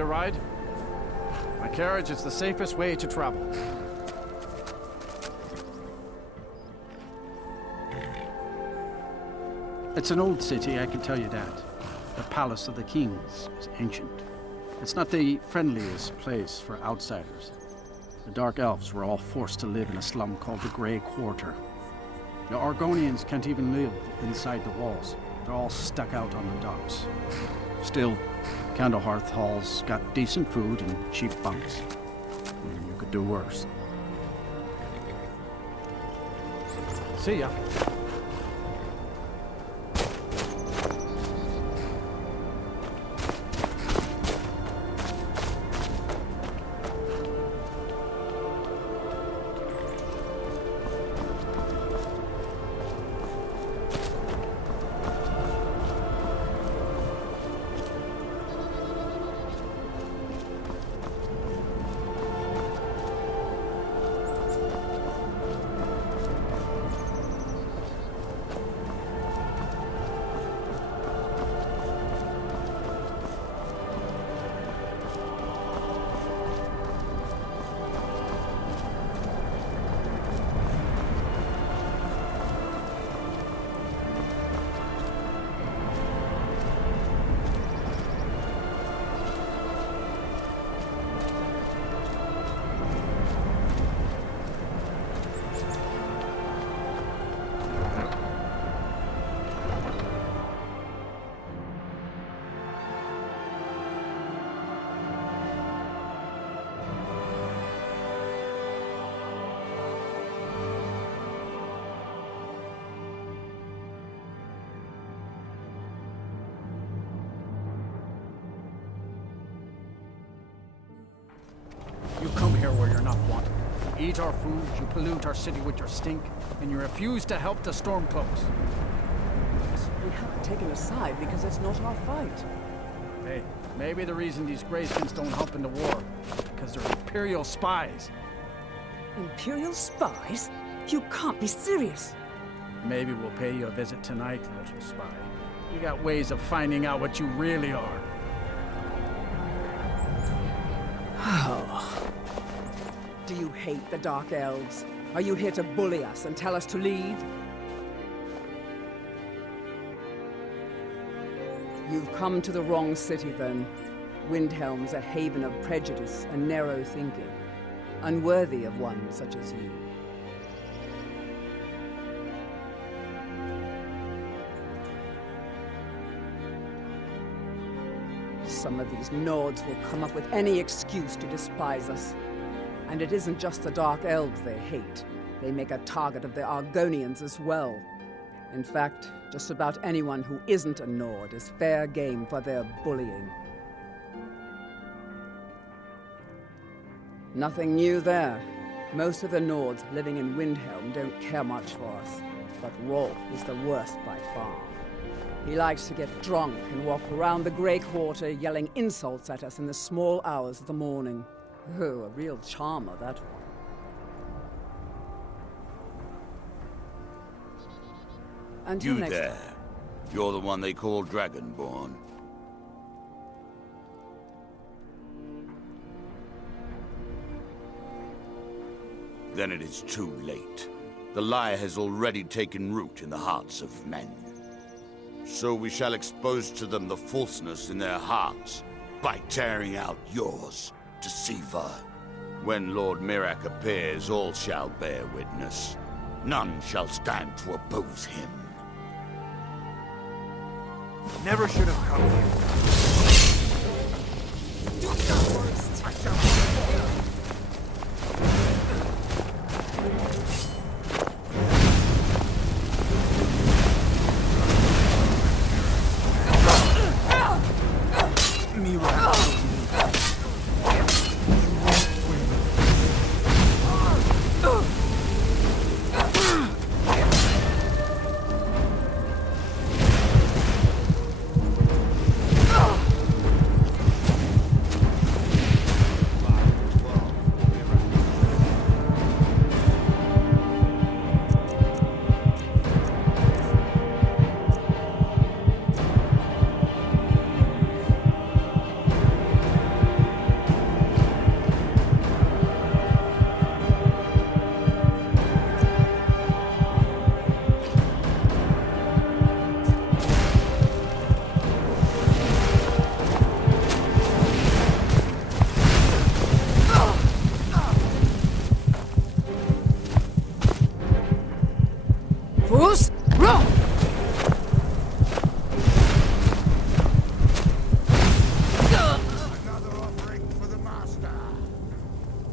a ride? My carriage is the safest way to travel. It's an old city, I can tell you that. The Palace of the Kings is ancient. It's not the friendliest place for outsiders. The Dark Elves were all forced to live in a slum called the Grey Quarter. The Argonians can't even live inside the walls. They're all stuck out on the docks. Still, Candlehearth Hall's got decent food and cheap bunks. You could do worse. See ya. You come here where you're not wanted. You eat our food, you pollute our city with your stink, and you refuse to help the Stormcloaks. We haven't taken a side because it's not our fight. Hey, maybe the reason these Greyskins don't help in the war is because they're Imperial spies. Imperial spies? You can't be serious. Maybe we'll pay you a visit tonight, little spy. We got ways of finding out what you really are. Do you hate the Dark Elves? Are you here to bully us and tell us to leave? You've come to the wrong city, then. Windhelm's a haven of prejudice and narrow thinking, unworthy of one such as you. Some of these Nords will come up with any excuse to despise us. And it isn't just the Dark Elves they hate. They make a target of the Argonians as well. In fact, just about anyone who isn't a Nord is fair game for their bullying. Nothing new there. Most of the Nords living in Windhelm don't care much for us. But Rolf is the worst by far. He likes to get drunk and walk around the Grey Quarter yelling insults at us in the small hours of the morning. Oh, a real charmer, that one. Until You next there. You're the one they call Dragonborn. Then it is too late. The lie has already taken root in the hearts of men. So we shall expose to them the falseness in their hearts by tearing out yours, deceiver. When Lord Mirak appears, all shall bear witness. None shall stand to oppose him. Never should have come here.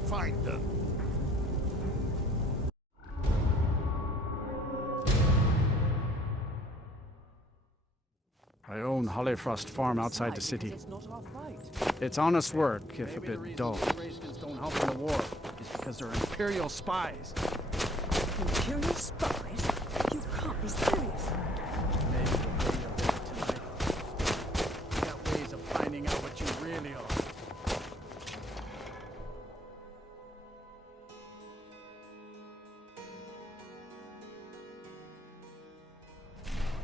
find them. I own Hollyfrost Farm outside the city. It's honest work, if a bit dull. The Grayskull don't help in the war is because they're Imperial spies. Imperial spies? You can't be serious. Maybe the way you live tonight. You got ways of finding out what you really are.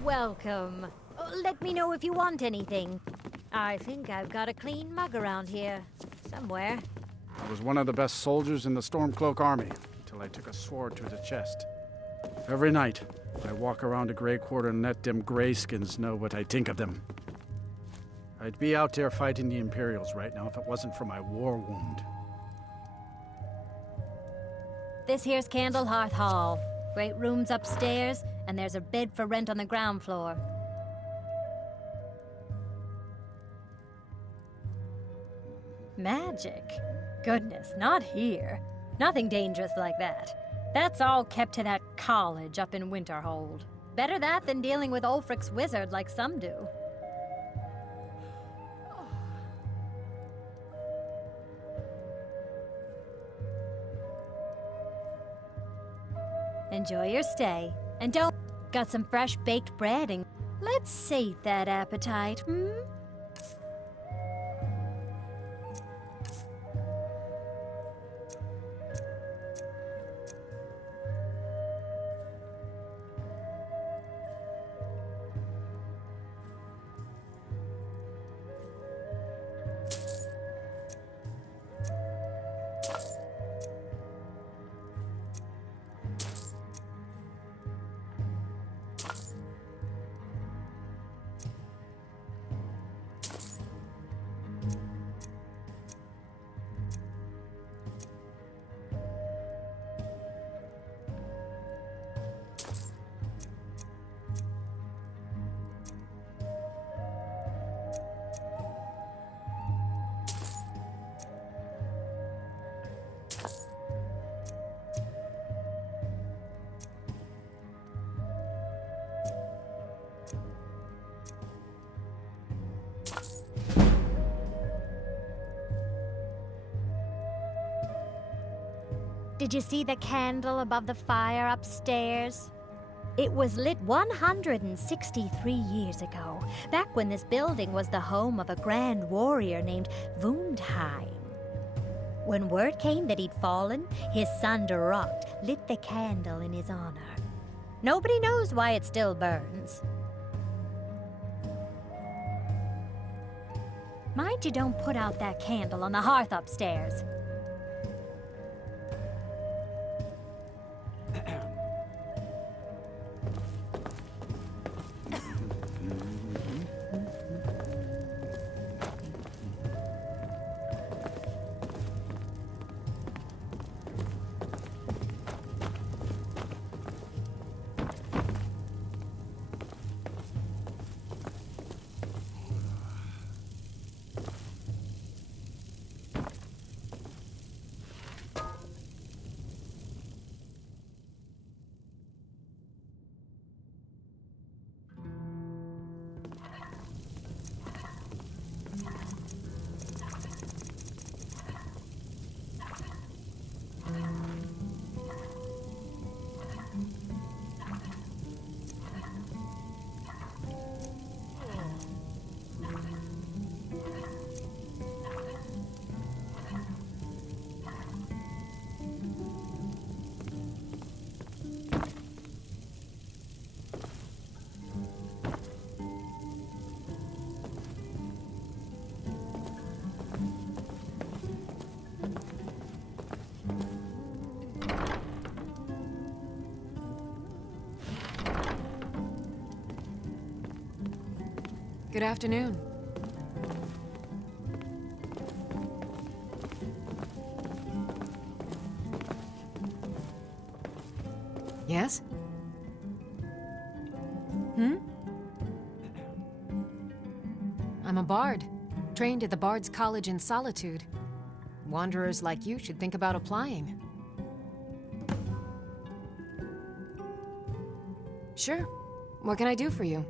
Welcome. Let me know if you want anything. I think I've got a clean mug around here. Somewhere. I was one of the best soldiers in the Stormcloak army, until I took a sword to the chest. Every night, I walk around the Grey Quarter and let them Greyskins know what I think of them. I'd be out there fighting the Imperials right now if it wasn't for my war wound. This here's Candlehearth Hall. Great rooms upstairs, and there's a bed for rent on the ground floor. Magic? Goodness, not here. Nothing dangerous like that. That's all kept to that college up in Winterhold. Better that than dealing with Ulfric's wizard like some do. Enjoy your stay. And don't... Got some fresh baked bread and... Let's sate that appetite, hmm? Did you see the candle above the fire upstairs? It was lit 163 years ago, back when this building was the home of a grand warrior named Windhelm. When word came that he'd fallen, his son Durant lit the candle in his honor. Nobody knows why it still burns. Mind you don't put out that candle on the hearth upstairs. Good afternoon. Yes? I'm a bard, trained at the Bard's College in Solitude. Wanderers like you should think about applying. Sure. What can I do for you?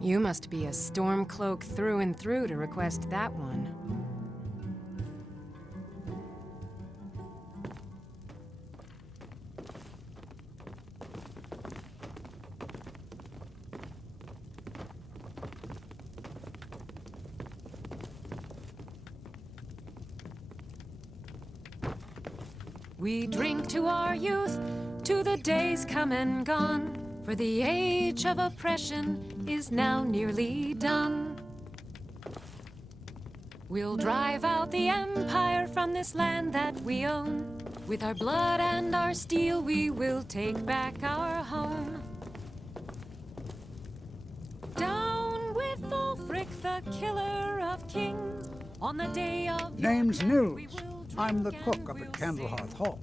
You must be a Stormcloak through and through to request that one. We drink to our youth, to the days come and gone, for the age of oppression is now nearly done. We'll drive out the Empire from this land that we own. With our blood and our steel, we will take back our home. Down with Ulfric, the killer of kings, on the day of... Name's Nils. I'm the cook up at Candlehearth Hall.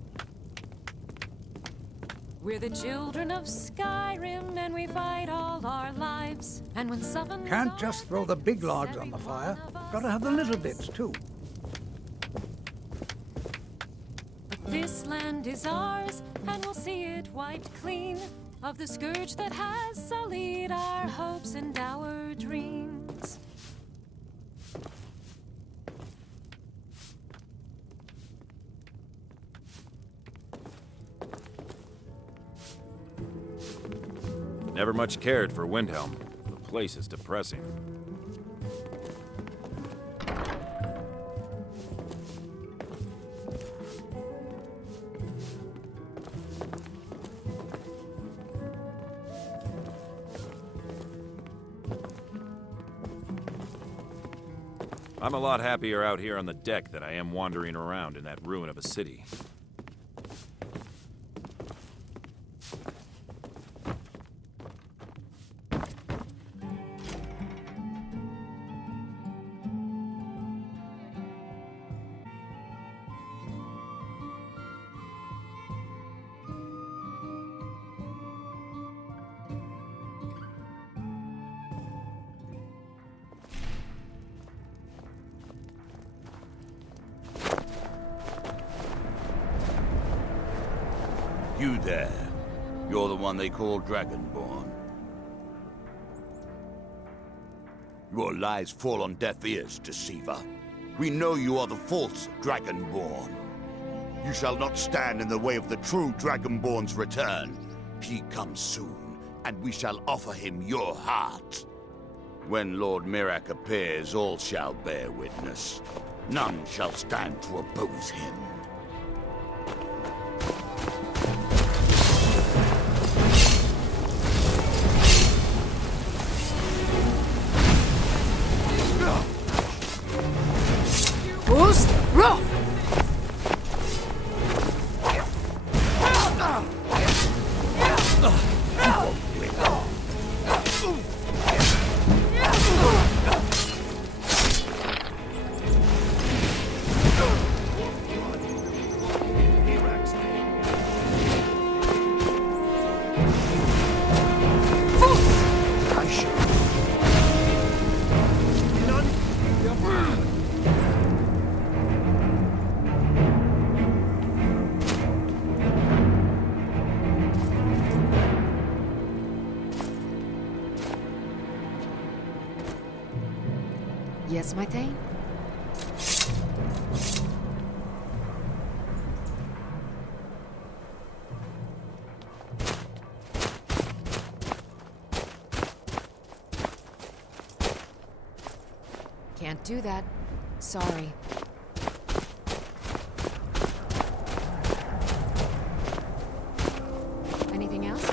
We're the children of Skyrim, and we fight all our lives. And when Sovin... Can't just throw the big logs on the fire. Gotta have the little bits, too. But this land is ours, and we'll see it wiped clean of the scourge that has sullied our hopes and our dreams. Never much cared for Windhelm. The place is depressing. I'm a lot happier out here on the deck than I am wandering around in that ruin of a city. You there. You're the one they call Dragonborn. Your lies fall on deaf ears, deceiver. We know you are the false Dragonborn. You shall not stand in the way of the true Dragonborn's return. He comes soon, and we shall offer him your heart. When Lord Mirak appears, all shall bear witness. None shall stand to oppose him. Yes, my thane? Can't do that. Sorry. Anything else?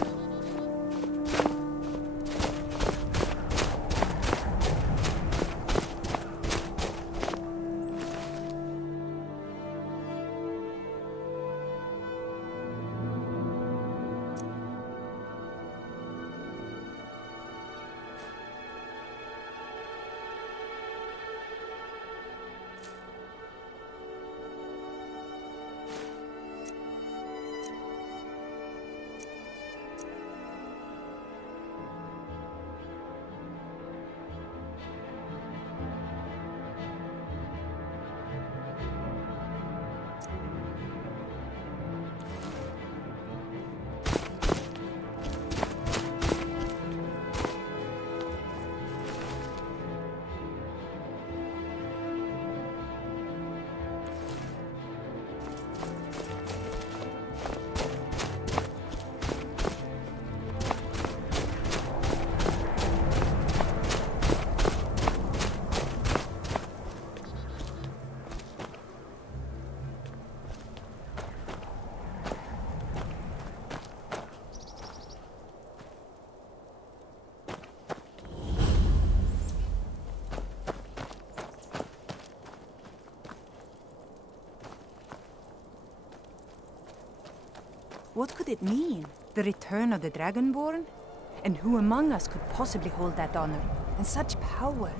What could it mean? The return of the Dragonborn? And who among us could possibly hold that honor? And such power?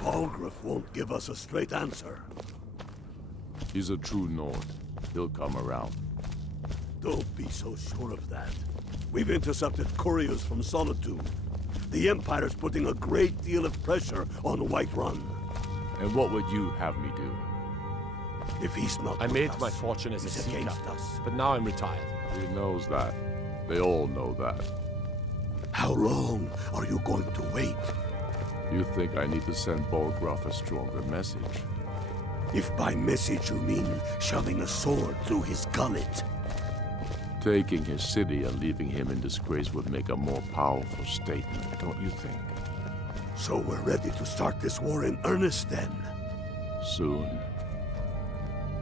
Balgruuf won't give us a straight answer. He's a true Nord. He'll come around. Don't be so sure of that. We've intercepted couriers from Solitude. The Empire's putting a great deal of pressure on Whiterun. And what would you have me do? If he's not I with made us, my fortune as a he's seeker, against us. but now I'm retired. He knows that. They all know that. How long are you going to wait? You think I need to send Balgruuf a stronger message? If by message you mean shoving a sword through his gullet. Taking his city and leaving him in disgrace would make a more powerful statement, don't you think? So we're ready to start this war in earnest then? Soon.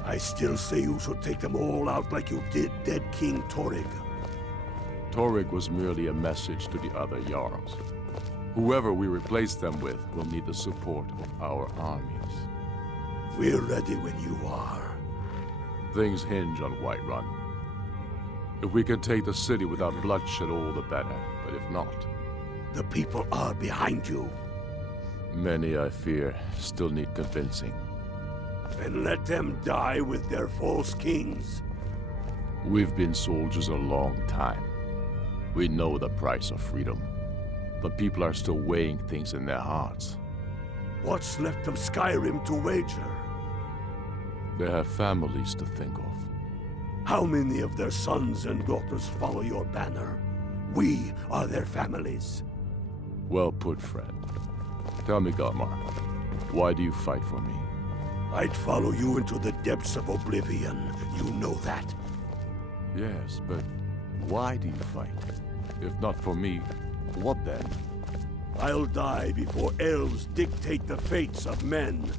I still say you should take them all out like you did dead King Torrig. Torrig was merely a message to the other Jarls. Whoever we replace them with will need the support of our armies. We're ready when you are. Things hinge on Whiterun. If we can take the city without bloodshed, all the better. But if not... The people are behind you. Many, I fear, still need convincing. And let them die with their false kings. We've been soldiers a long time. We know the price of freedom. But people are still weighing things in their hearts. What's left of Skyrim to wager? They have families to think of. How many of their sons and daughters follow your banner? We are their families. Well put, friend. Tell me, Galmar, why do you fight for me? I'd follow you into the depths of oblivion. You know that. Yes, but why do you fight? If not for me, what then? I'll die before elves dictate the fates of men.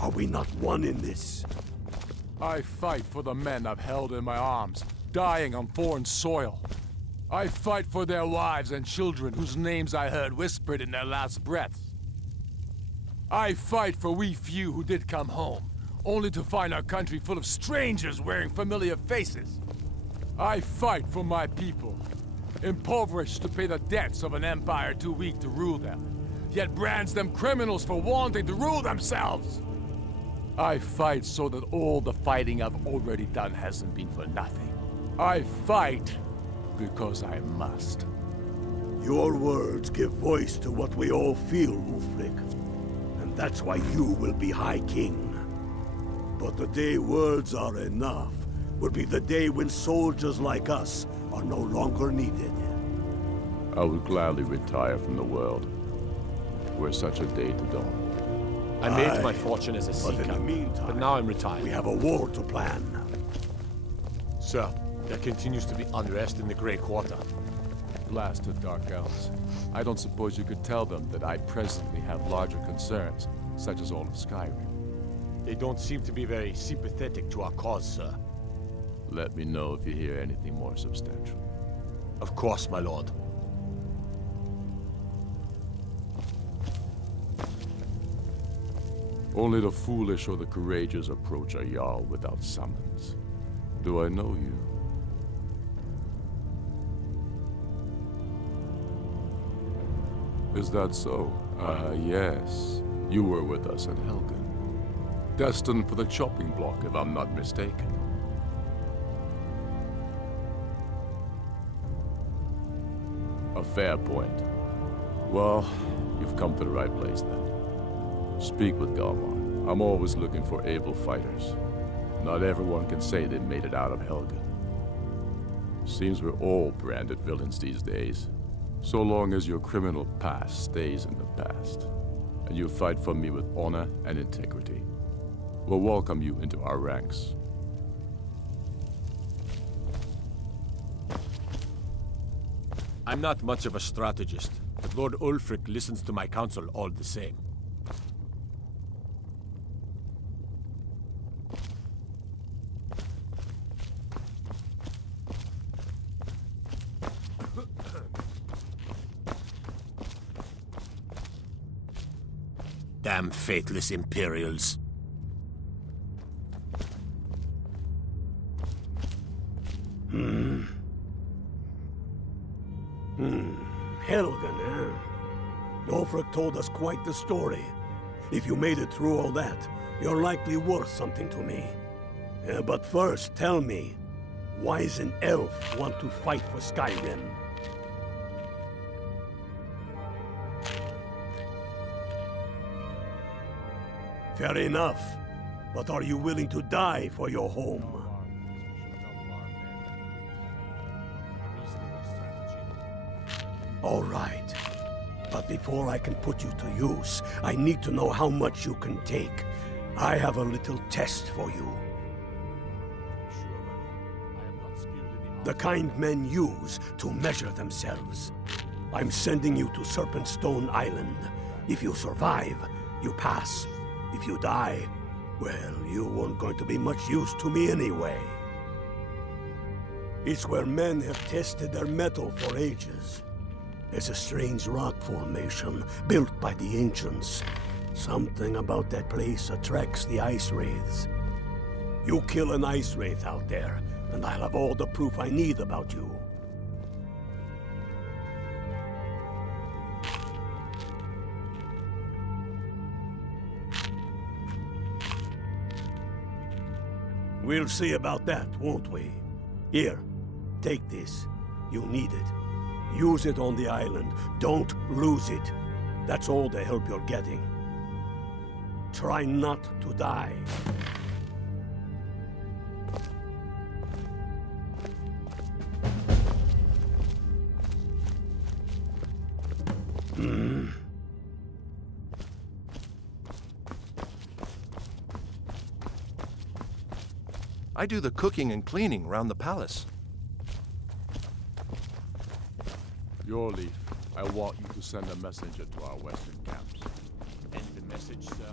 Are we not one in this? I fight for the men I've held in my arms, dying on foreign soil. I fight for their wives and children whose names I heard whispered in their last breaths. I fight for we few who did come home, only to find our country full of strangers wearing familiar faces. I fight for my people, impoverished to pay the debts of an empire too weak to rule them, yet brands them criminals for wanting to rule themselves. I fight so that all the fighting I've already done hasn't been for nothing. I fight because I must. Your words give voice to what we all feel, Ulfric. And that's why you will be High King. But the day words are enough will be the day when soldiers like us are no longer needed. I would gladly retire from the world, were such a day to dawn. I made my fortune as a seeker, but in the meantime, but now I'm retired. We have a war to plan. Sir, there continues to be unrest in the Grey Quarter. Blasted Dark Elves. I don't suppose you could tell them that I presently have larger concerns, such as all of Skyrim. They don't seem to be very sympathetic to our cause, sir. Let me know if you hear anything more substantial. Of course, my lord. Only the foolish or the courageous approach a Jarl without summons. Do I know you? Is that so? Yes. You were with us at Helgen. Destined for the chopping block, if I'm not mistaken. A fair point. Well, you've come to the right place then. Speak with Galmar. I'm always looking for able fighters. Not everyone can say they made it out of Helgen. Seems we're all branded villains these days. So long as your criminal past stays in the past, and you fight for me with honor and integrity, we'll welcome you into our ranks. I'm not much of a strategist, but Lord Ulfric listens to my counsel all the same. Damn faithless Imperials. Helgen, eh? Ulfric told us quite the story. If you made it through all that, you're likely worth something to me. But first, tell me, why does an elf want to fight for Skyrim? Fair enough. But are you willing to die for your home? All right. But before I can put you to use, I need to know how much you can take. I have a little test for you. The kind men use to measure themselves. I'm sending you to Serpentstone Island. If you survive, you pass. If you die, well, you weren't going to be much use to me anyway. It's where men have tested their metal for ages. There's a strange rock formation built by the ancients. Something about that place attracts the ice wraiths. You kill an ice wraith out there, and I'll have all the proof I need about you. We'll see about that, won't we? Here, take this. You need it. Use it on the island. Don't lose it. That's all the help you're getting. Try not to die. I do the cooking and cleaning around the palace. Your leaf, I want you to send a messenger to our western camps. And the message, sir?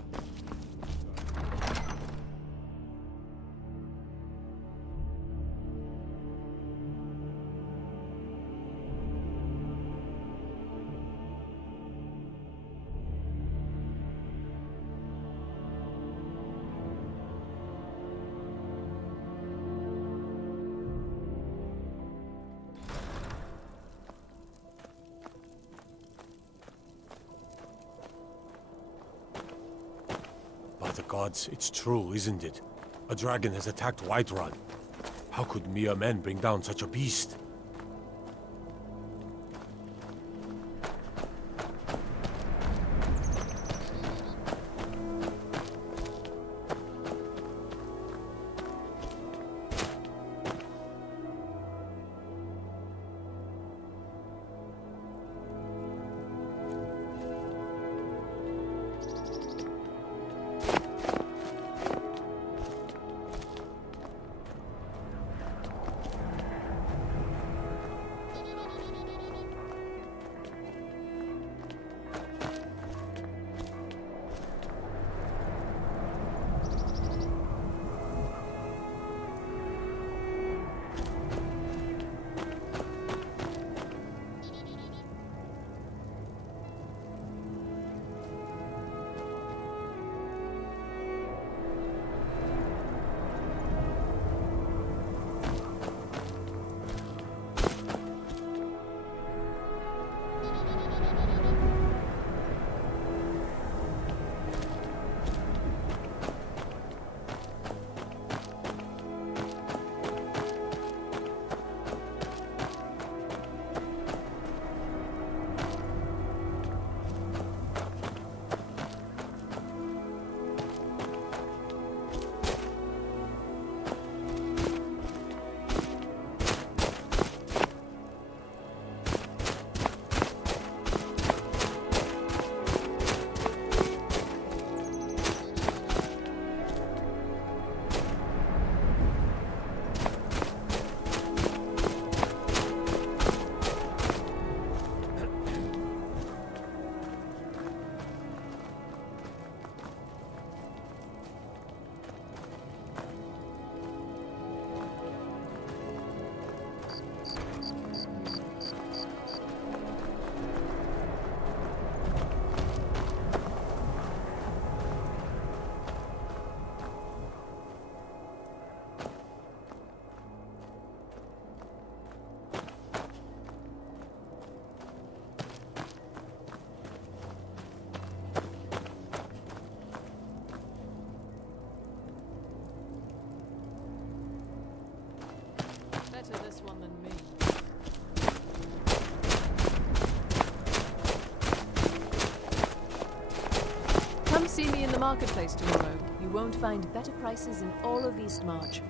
The gods, it's true, isn't it? A dragon has attacked Whiterun. How could mere men bring down such a beast? one than me. Come see me in the marketplace tomorrow. You won't find better prices in all of Eastmarch.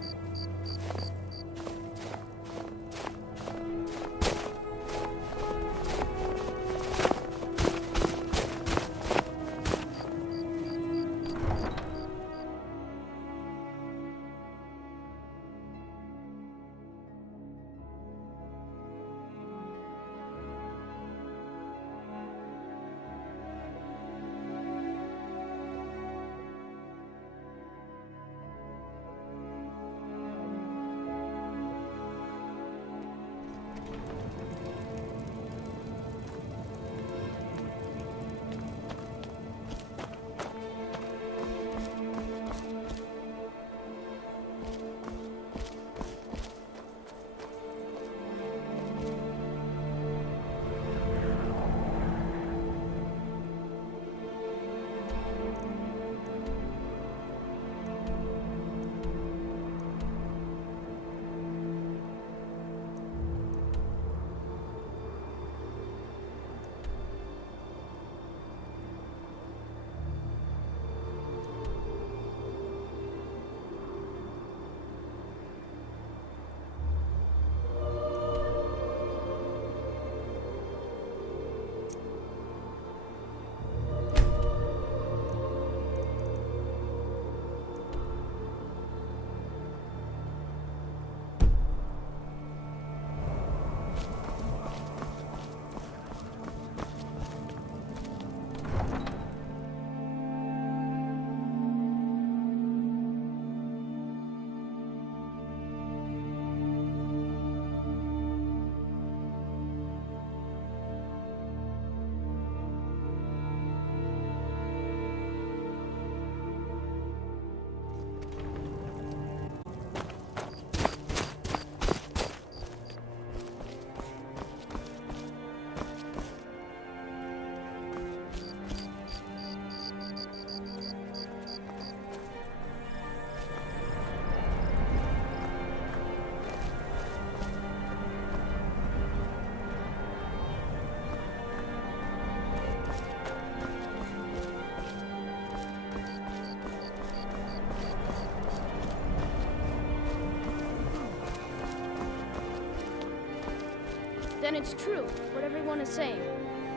Then it's true, what everyone is saying.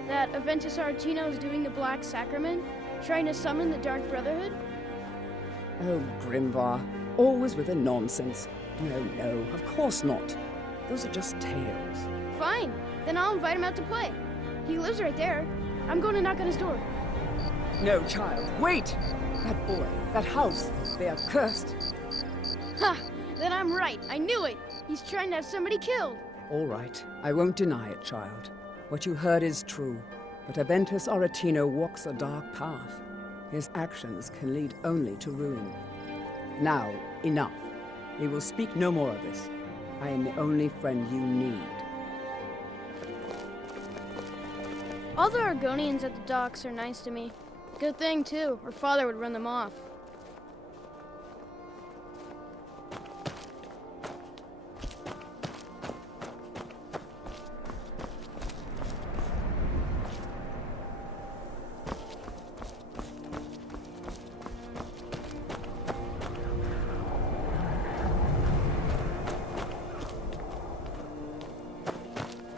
That Aventus Aretino is doing the Black Sacrament, trying to summon the Dark Brotherhood? Oh, Grimvar, always with the nonsense. No, of course not. Those are just tales. Fine, then I'll invite him out to play. He lives right there. I'm going to knock on his door. No, child, wait! That boy, that house, they are cursed. Ha! Then I'm right. I knew it. He's trying to have somebody killed. All right, I won't deny it, child. What you heard is true, but Aventus Aretino walks a dark path. His actions can lead only to ruin. Now, enough. We will speak no more of this. I am the only friend you need. All the Argonians at the docks are nice to me. Good thing, too, or father would run them off.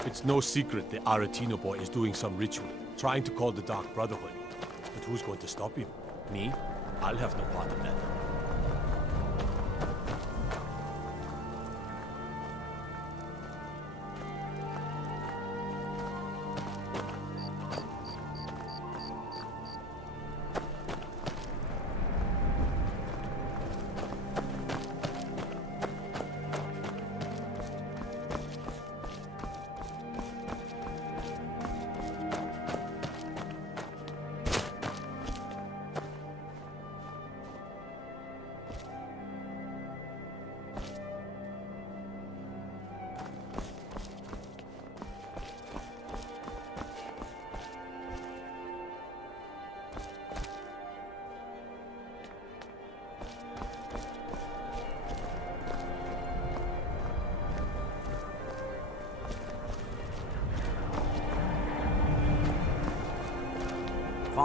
It's no secret the Aretino boy is doing some ritual, trying to call the Dark Brotherhood. But who's going to stop him? Me? I'll have no part of that.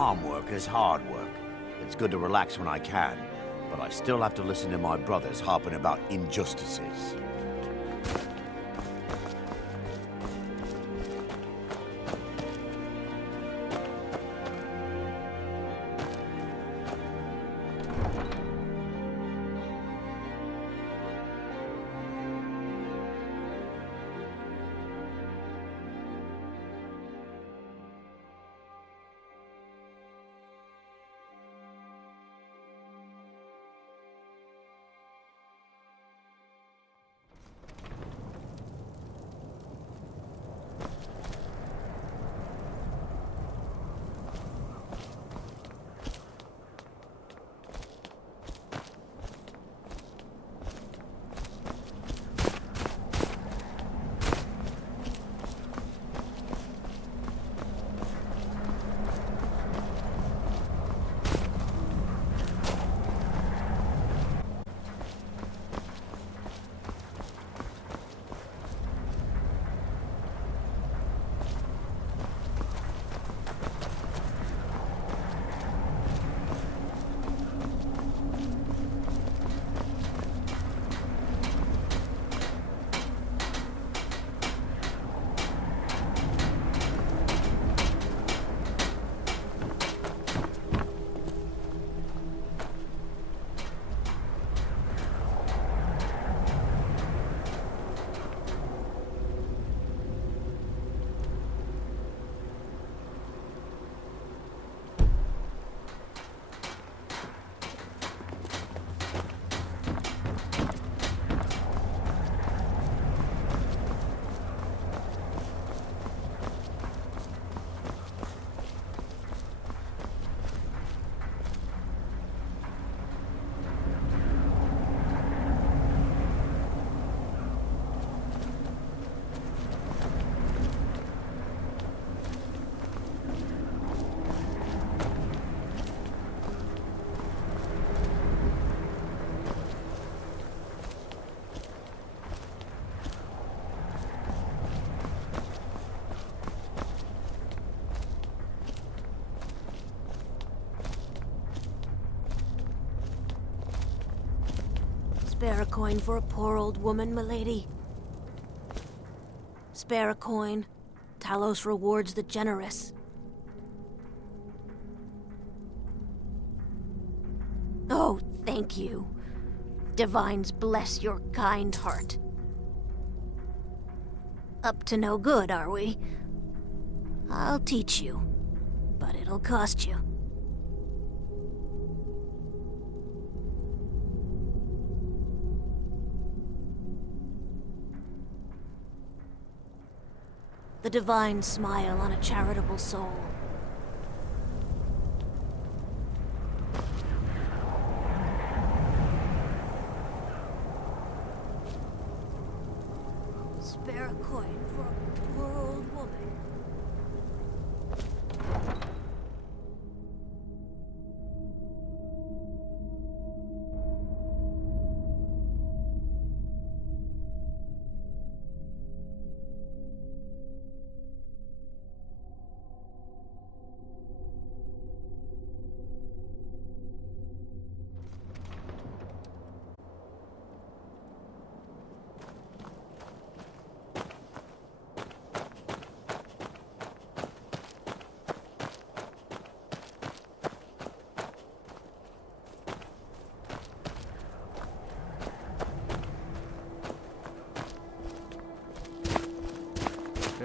farm work is hard work. It's good to relax when I can, but I still have to listen to my brothers harping about injustices. Spare a coin for a poor old woman, milady. Spare a coin. Talos rewards the generous. Oh, thank you. Divines bless your kind heart. Up to no good, are we? I'll teach you, but it'll cost you. The divine smile on a charitable soul. Spare a coin for a poor old woman.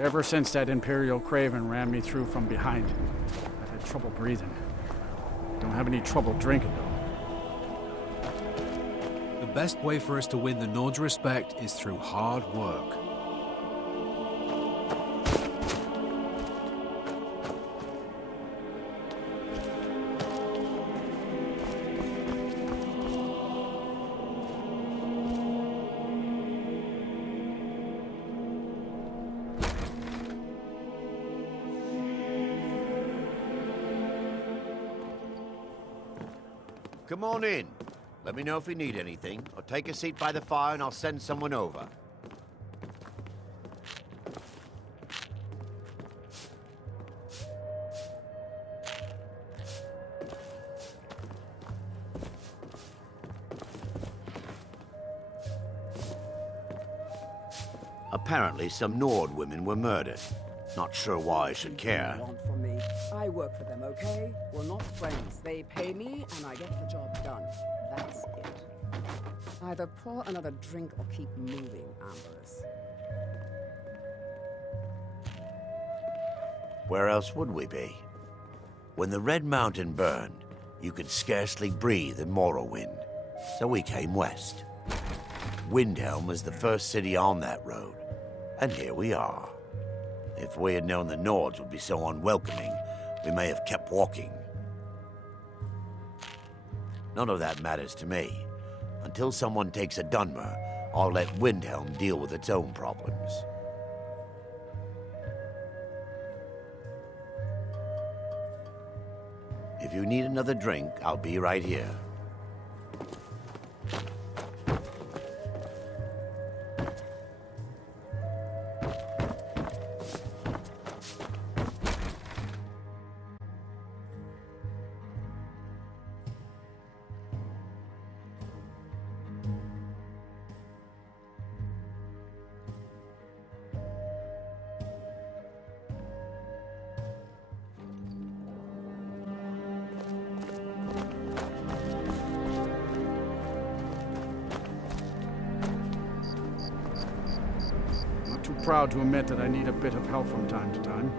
Ever since that Imperial Craven ran me through from behind, I've had trouble breathing. Don't have any trouble drinking, though. The best way for us to win the Nord's respect is through hard work. Come on in. Let me know if you need anything, or take a seat by the fire and I'll send someone over. Apparently, some Nord women were murdered. Not sure why I should care. What do you want from me? I work for them, okay? We're not friends. They pay me, and I get the job done. That's it. Either pour another drink or keep moving, Amberus. Where else would we be? When the Red Mountain burned, you could scarcely breathe in Morrowind. So we came west. Windhelm was the first city on that road. And here we are. If we had known the Nords would be so unwelcoming, we may have kept walking. None of that matters to me. Until someone takes a Dunmer, I'll let Windhelm deal with its own problems. If you need another drink, I'll be right here. Too proud to admit that I need a bit of help from time to time.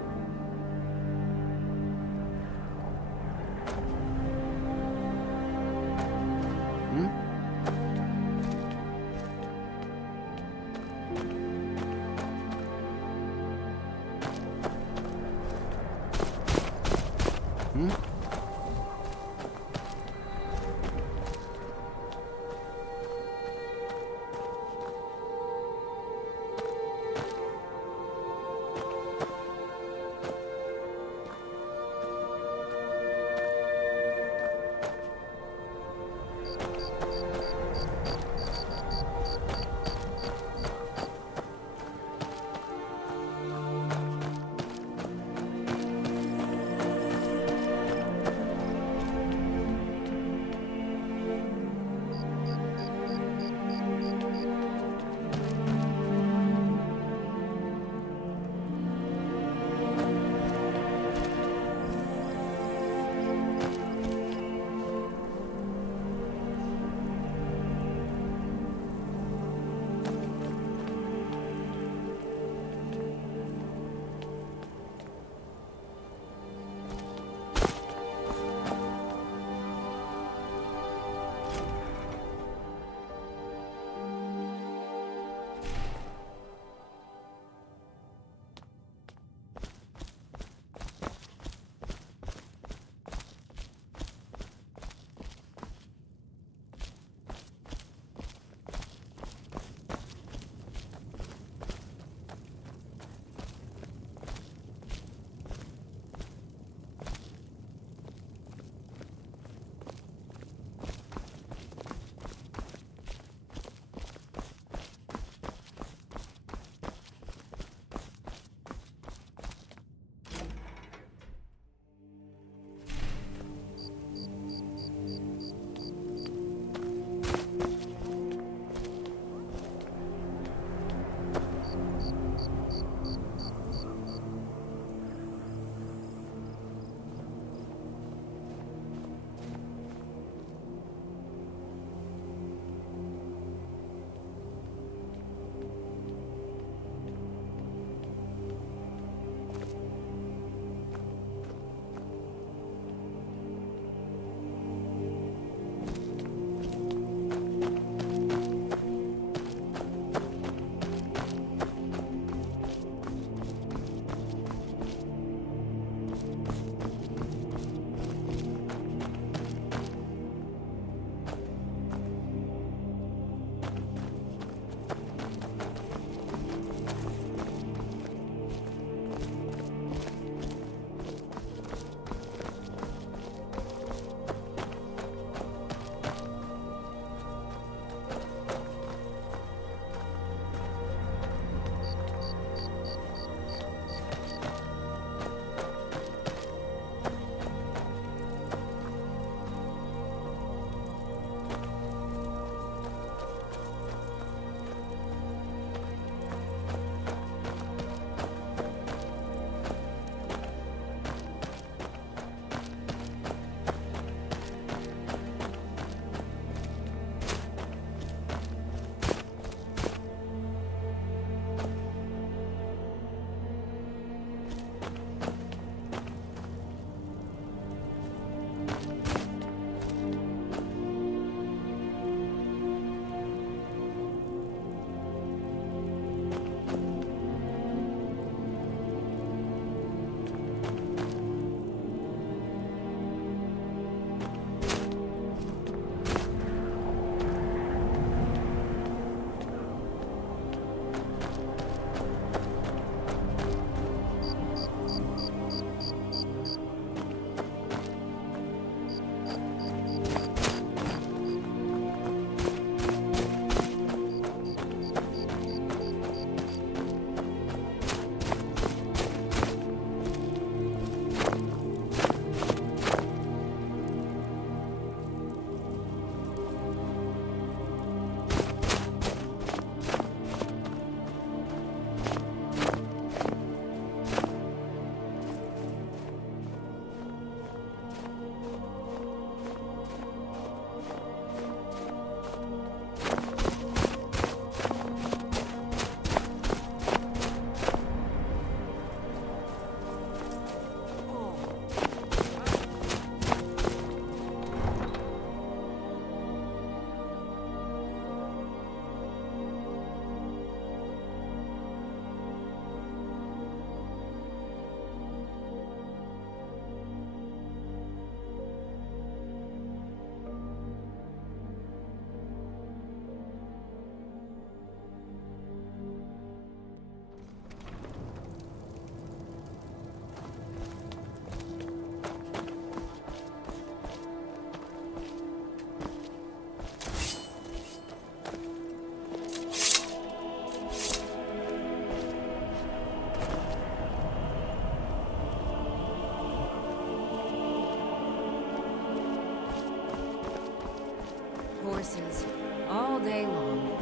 horses, all day long.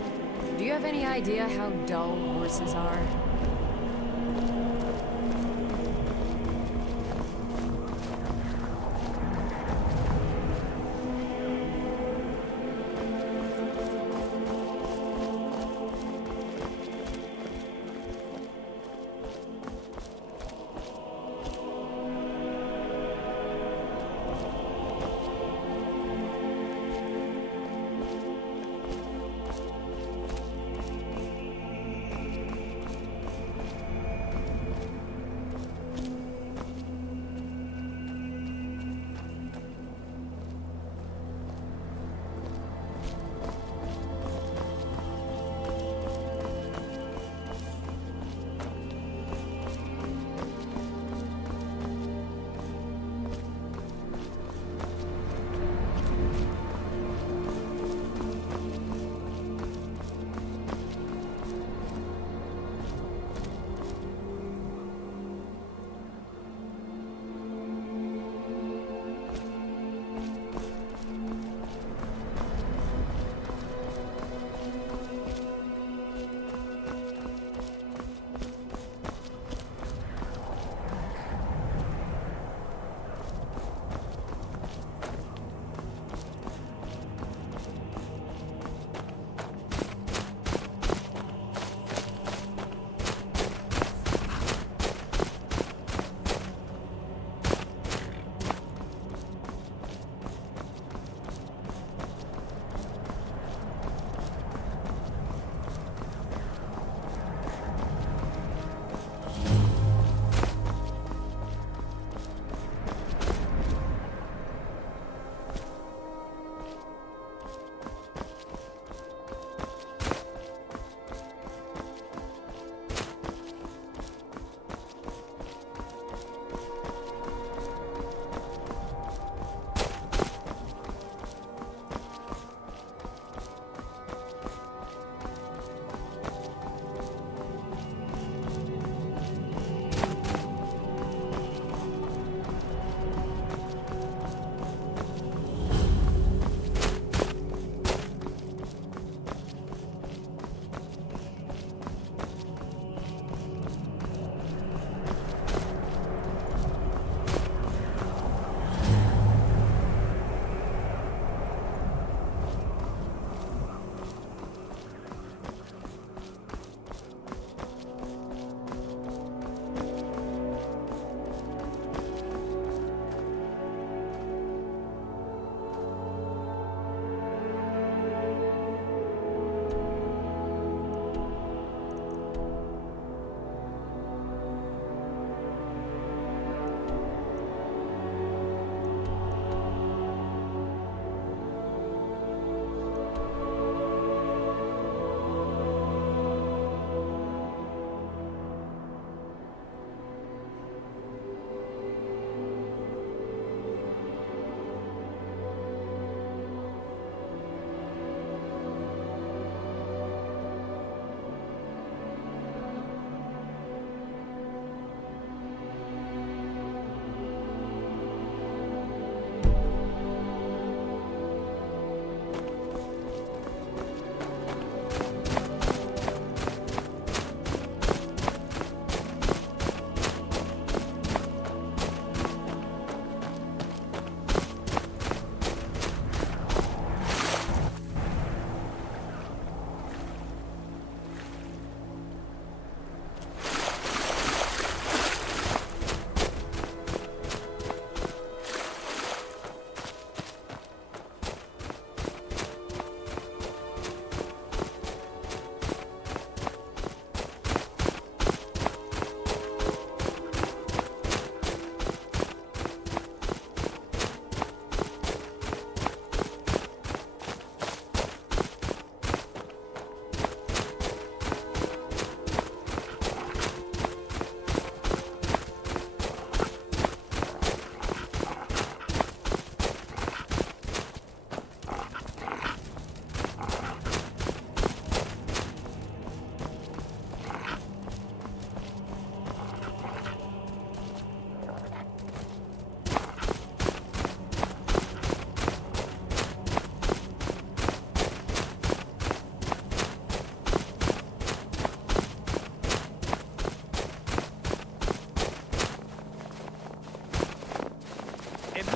Do you have any idea how dull horses are?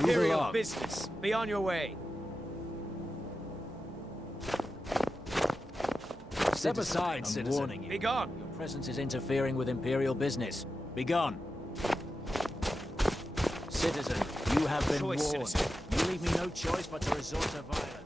Imperial business. Be on your way. Step aside, citizen. Warning you. Be gone. Your presence is interfering with Imperial business. Be gone. Citizen, you have been warned. Citizen. You leave me no choice but to resort to violence.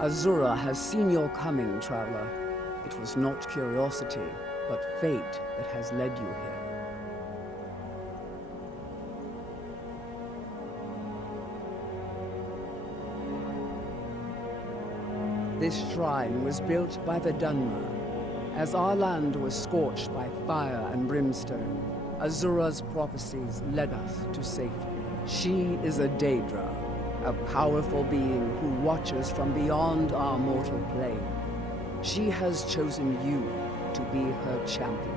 Azura has seen your coming, traveler. It was not curiosity, but fate that has led you here. This shrine was built by the Dunmer. As our land was scorched by fire and brimstone, Azura's prophecies led us to safety. She is a Daedra, a powerful being who watches from beyond our mortal plane. She has chosen you to be her champion.